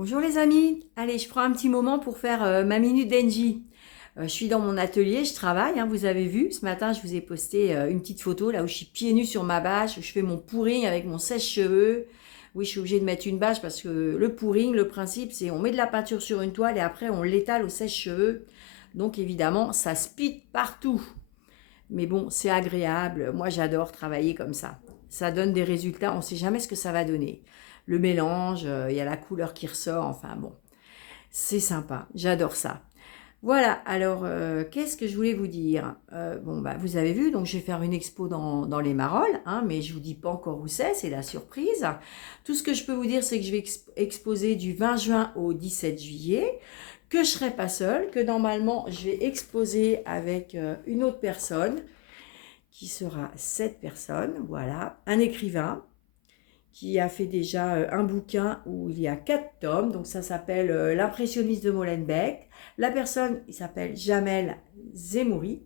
Bonjour les amis, allez je prends un petit moment pour faire ma minute d'Engie. Je suis dans mon atelier, je travaille, hein, vous avez vu, ce matin je vous ai posté une petite photo là où je suis pieds nus sur ma bâche, où je fais mon pouring avec mon sèche-cheveux. Oui, je suis obligée de mettre une bâche parce que le pouring, le principe c'est on met de la peinture sur une toile et après on l'étale au sèche-cheveux. Donc évidemment ça spit partout. Mais bon, c'est agréable, moi j'adore travailler comme ça. Ça donne des résultats, on ne sait jamais ce que ça va donner. Le mélange, il y a la couleur qui ressort, enfin bon, c'est sympa, j'adore ça. Voilà, alors qu'est-ce que je voulais vous dire. Bon, bah, vous avez vu, donc je vais faire une expo dans les Marolles, hein, mais je ne vous dis pas encore où c'est la surprise. Tout ce que je peux vous dire, c'est que je vais exposer du 20 juin au 17 juillet, que je ne serai pas seule, que normalement je vais exposer avec une autre personne, qui sera cette personne, voilà, un écrivain, qui a fait déjà un bouquin où il y a 4 tomes. Donc ça s'appelle L'impressionniste de Molenbeek. La personne, il s'appelle Jamel Zemouri.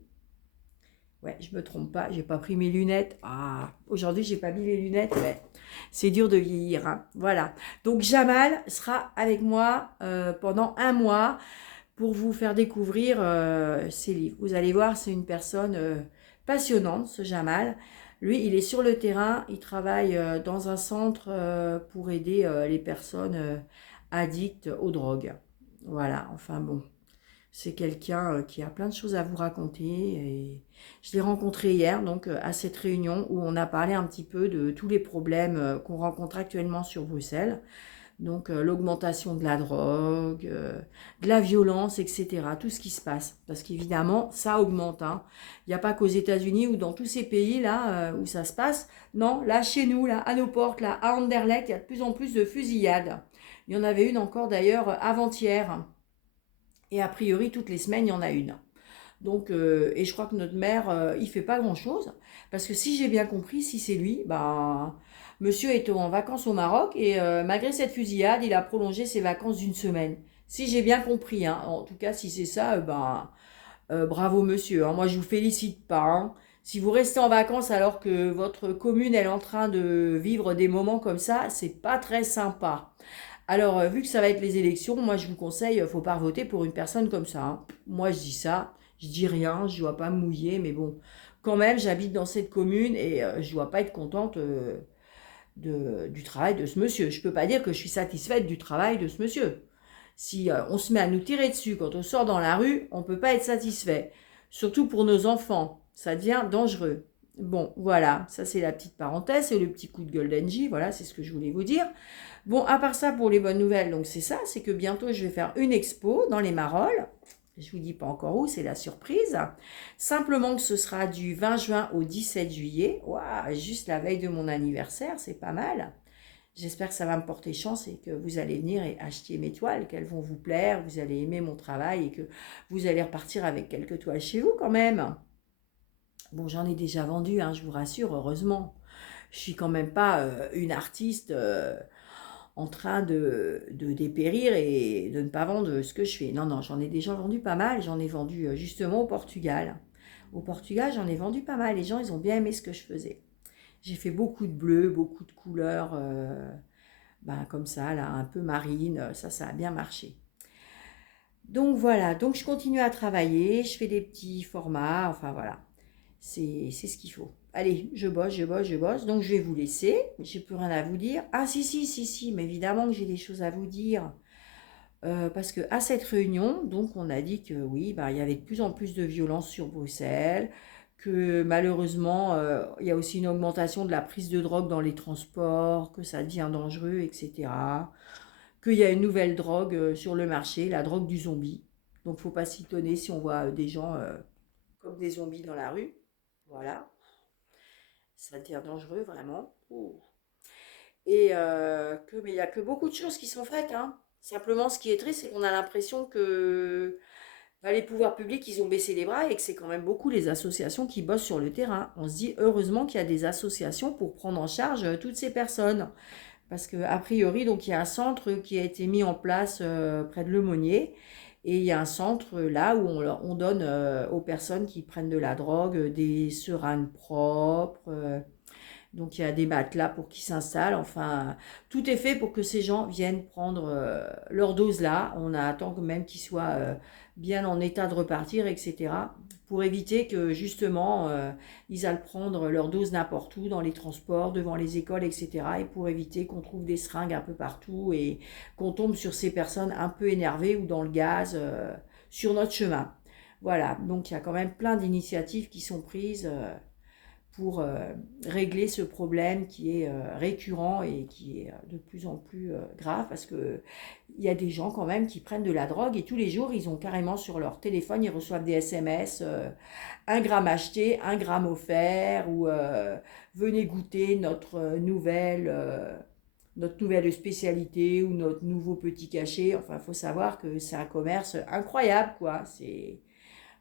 Ouais, je me trompe pas, j'ai pas pris mes lunettes. Ah, aujourd'hui j'ai pas mis les lunettes, mais c'est dur de vieillir, hein. Voilà. Donc Jamal sera avec moi pendant un mois pour vous faire découvrir ses livres. Vous allez voir, c'est une personne passionnante, ce Jamal. Lui, il est sur le terrain, il travaille dans un centre pour aider les personnes addictes aux drogues. Voilà, enfin bon, c'est quelqu'un qui a plein de choses à vous raconter. Et je l'ai rencontré hier, donc à cette réunion où on a parlé un petit peu de tous les problèmes qu'on rencontre actuellement sur Bruxelles. Donc l'augmentation de la drogue, de la violence, etc. Tout ce qui se passe. Parce qu'évidemment, ça augmente, hein. Il n'y a pas qu'aux États-Unis ou dans tous ces pays-là où ça se passe. Non, là, chez nous, là, à nos portes, là, à Anderlecht, il y a de plus en plus de fusillades. Il y en avait une encore d'ailleurs avant-hier. Et a priori, toutes les semaines, il y en a une. Donc, et je crois que notre maire, il fait pas grand-chose. Parce que si j'ai bien compris, si c'est lui, ben, monsieur est en vacances au Maroc et malgré cette fusillade, il a prolongé ses vacances d'une semaine. Si j'ai bien compris, hein. En tout cas, si c'est ça, ben, bravo monsieur, hein. Moi, je vous félicite pas, hein. Si vous restez en vacances alors que votre commune est en train de vivre des moments comme ça, c'est pas très sympa. Alors, vu que ça va être les élections, moi je vous conseille, faut pas voter pour une personne comme ça, hein. Moi je dis ça, je dis rien, je dois pas me mouiller, mais bon, quand même, j'habite dans cette commune et je dois pas être contente du travail de ce monsieur. Je peux pas dire que je suis satisfaite du travail de ce monsieur. Si on se met à nous tirer dessus quand on sort dans la rue, on peut pas être satisfait. Surtout pour nos enfants, ça devient dangereux. Bon, voilà, ça c'est la petite parenthèse, c'est le petit coup de gueule d'Engie, voilà, c'est ce que je voulais vous dire. Bon, à part ça, pour les bonnes nouvelles, donc c'est ça, c'est que bientôt je vais faire une expo dans les Marolles. Je vous dis pas encore où, c'est la surprise. Simplement que ce sera du 20 juin au 17 juillet. Waouh, juste la veille de mon anniversaire, c'est pas mal. J'espère que ça va me porter chance et que vous allez venir et acheter mes toiles, qu'elles vont vous plaire, vous allez aimer mon travail et que vous allez repartir avec quelques toiles chez vous quand même. Bon, j'en ai déjà vendu, hein, je vous rassure, heureusement. Je suis quand même pas une artiste en train de dépérir et de ne pas vendre ce que je fais. Non, non, j'en ai déjà vendu pas mal. J'en ai vendu justement au Portugal. Au Portugal, j'en ai vendu pas mal. Les gens, ils ont bien aimé ce que je faisais. J'ai fait beaucoup de bleu, beaucoup de couleurs, ben, comme ça, là, un peu marine. Ça a bien marché. Donc voilà, donc je continue à travailler, je fais des petits formats, enfin voilà, c'est ce qu'il faut. Allez, je bosse, je bosse, je bosse, donc je vais vous laisser, j'ai plus rien à vous dire. Ah si, si, si, si, mais évidemment que j'ai des choses à vous dire. Parce que à cette réunion, donc on a dit que oui, bah, il y avait de plus en plus de violence sur Bruxelles, que malheureusement, il y a aussi une augmentation de la prise de drogue dans les transports, que ça devient dangereux, etc. Qu'il y a une nouvelle drogue sur le marché, la drogue du zombie. Donc faut pas s'étonner si on voit des gens comme des zombies dans la rue. Voilà, ça devient dangereux vraiment. Ouh. Et mais il y a que beaucoup de choses qui sont faites, hein. Simplement, ce qui est triste, c'est qu'on a l'impression que bah, les pouvoirs publics, ils ont baissé les bras et que c'est quand même beaucoup les associations qui bossent sur le terrain. On se dit heureusement qu'il y a des associations pour prendre en charge toutes ces personnes. Parce que a priori, donc il y a un centre qui a été mis en place près de Lemonnier. Et il y a un centre là où on donne aux personnes qui prennent de la drogue des seringues propres, Donc il y a des matelas pour qu'ils s'installent. Enfin, tout est fait pour que ces gens viennent prendre leur dose là. On attend même qu'ils soient bien en état de repartir, etc. Pour éviter que justement ils aillent prendre leur dose n'importe où, dans les transports, devant les écoles, etc. Et pour éviter qu'on trouve des seringues un peu partout et qu'on tombe sur ces personnes un peu énervées ou dans le gaz sur notre chemin. Voilà, donc il y a quand même plein d'initiatives qui sont prises pour régler ce problème qui est récurrent et qui est de plus en plus grave, parce que il y a des gens quand même qui prennent de la drogue et tous les jours ils ont carrément sur leur téléphone, ils reçoivent des SMS, 1 gramme acheté, 1 gramme offert, ou venez goûter notre nouvelle spécialité ou notre nouveau petit cachet. Enfin, il faut savoir que c'est un commerce incroyable, quoi. C'est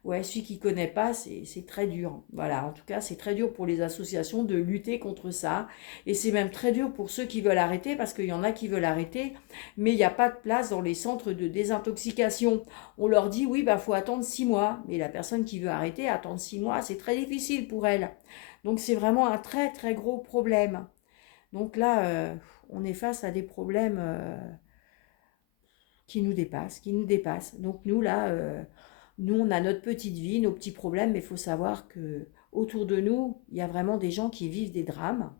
Ouais, celui qui ne connaît pas, c'est très dur. Voilà, en tout cas, c'est très dur pour les associations de lutter contre ça. Et c'est même très dur pour ceux qui veulent arrêter, parce qu'il y en a qui veulent arrêter, mais il n'y a pas de place dans les centres de désintoxication. On leur dit, oui, bah, faut attendre 6 mois. Mais la personne qui veut arrêter, attendre 6 mois, c'est très difficile pour elle. Donc c'est vraiment un très, très gros problème. Donc là, on est face à des problèmes qui nous dépassent. Donc nous, là... nous, on a notre petite vie, nos petits problèmes, mais il faut savoir que autour de nous, il y a vraiment des gens qui vivent des drames,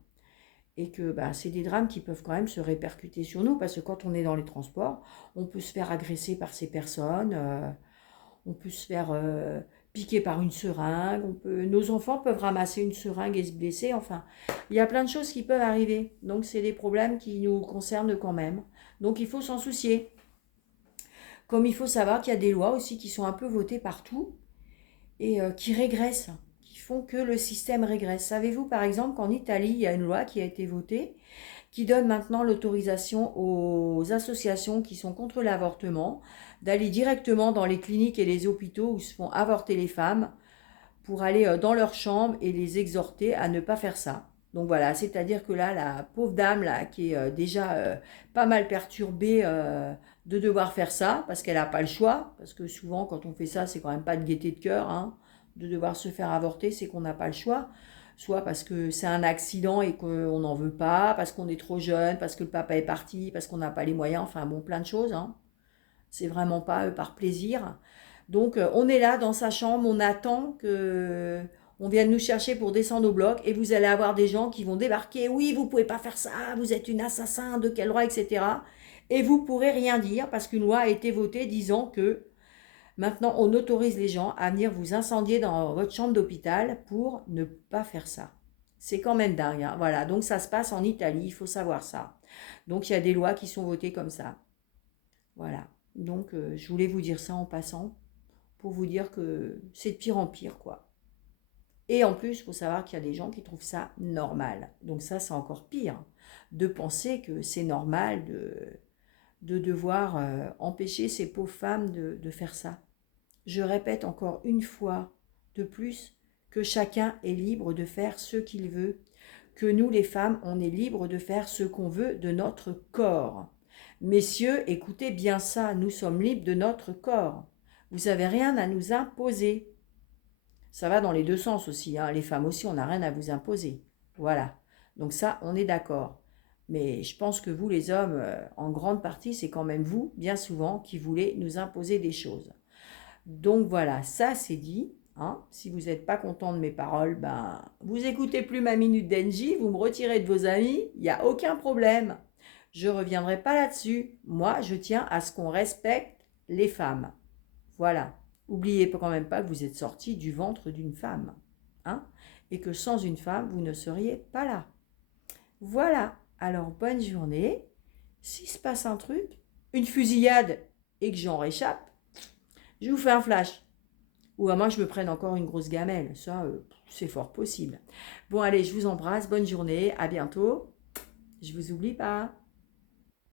et que bah, c'est des drames qui peuvent quand même se répercuter sur nous, parce que quand on est dans les transports, on peut se faire agresser par ces personnes, on peut se faire piquer par une seringue, nos enfants peuvent ramasser une seringue et se blesser. Enfin, il y a plein de choses qui peuvent arriver. Donc c'est des problèmes qui nous concernent quand même. Donc il faut s'en soucier. Comme il faut savoir qu'il y a des lois aussi qui sont un peu votées partout et qui régressent, qui font que le système régresse. Savez-vous par exemple qu'en Italie, il y a une loi qui a été votée qui donne maintenant l'autorisation aux associations qui sont contre l'avortement d'aller directement dans les cliniques et les hôpitaux où se font avorter les femmes, pour aller dans leur chambre et les exhorter à ne pas faire ça. Donc voilà, c'est-à-dire que là, la pauvre dame là, qui est déjà pas mal perturbée de devoir faire ça, parce qu'elle n'a pas le choix, parce que souvent quand on fait ça, c'est quand même pas de gaieté de cœur, hein, de devoir se faire avorter, c'est qu'on n'a pas le choix. Soit parce que c'est un accident et qu'on n'en veut pas, parce qu'on est trop jeune, parce que le papa est parti, parce qu'on n'a pas les moyens, enfin bon, plein de choses. Hein. C'est vraiment pas par plaisir. Donc on est là dans sa chambre, on attend que on vienne nous chercher pour descendre au bloc, et vous allez avoir des gens qui vont débarquer. Oui, vous pouvez pas faire ça, vous êtes une assassin, de quel droit, etc. Et vous pourrez rien dire parce qu'une loi a été votée disant que maintenant on autorise les gens à venir vous incendier dans votre chambre d'hôpital pour ne pas faire ça. C'est quand même dingue, hein. Voilà, donc ça se passe en Italie, il faut savoir ça. Donc il y a des lois qui sont votées comme ça. Voilà. Donc je voulais vous dire ça en passant, pour vous dire que c'est de pire en pire, quoi. Et en plus, il faut savoir qu'il y a des gens qui trouvent ça normal. Donc ça, c'est encore pire, de penser que c'est normal de devoir empêcher ces pauvres femmes de faire ça. Je répète encore une fois de plus que chacun est libre de faire ce qu'il veut, que nous, les femmes, on est libre de faire ce qu'on veut de notre corps. Messieurs, écoutez bien ça, nous sommes libres de notre corps. Vous n'avez rien à nous imposer. Ça va dans les deux sens aussi, hein. Les femmes aussi, on n'a rien à vous imposer. Voilà. Donc ça, on est d'accord. Mais je pense que vous, les hommes, en grande partie, c'est quand même vous, bien souvent, qui voulez nous imposer des choses. Donc voilà, ça c'est dit. Hein. Si vous n'êtes pas content de mes paroles, ben, vous écoutez plus ma minute d'Engie, vous me retirez de vos amis, il n'y a aucun problème. Je ne reviendrai pas là-dessus. Moi, je tiens à ce qu'on respecte les femmes. Voilà. N'oubliez quand même pas que vous êtes sorti du ventre d'une femme. Hein, et que sans une femme, vous ne seriez pas là. Voilà. Alors, bonne journée. S'il se passe un truc, une fusillade, et que j'en réchappe, je vous fais un flash. Ou à moins que je me prenne encore une grosse gamelle. Ça, c'est fort possible. Bon, allez, je vous embrasse. Bonne journée. À bientôt. Je vous oublie pas.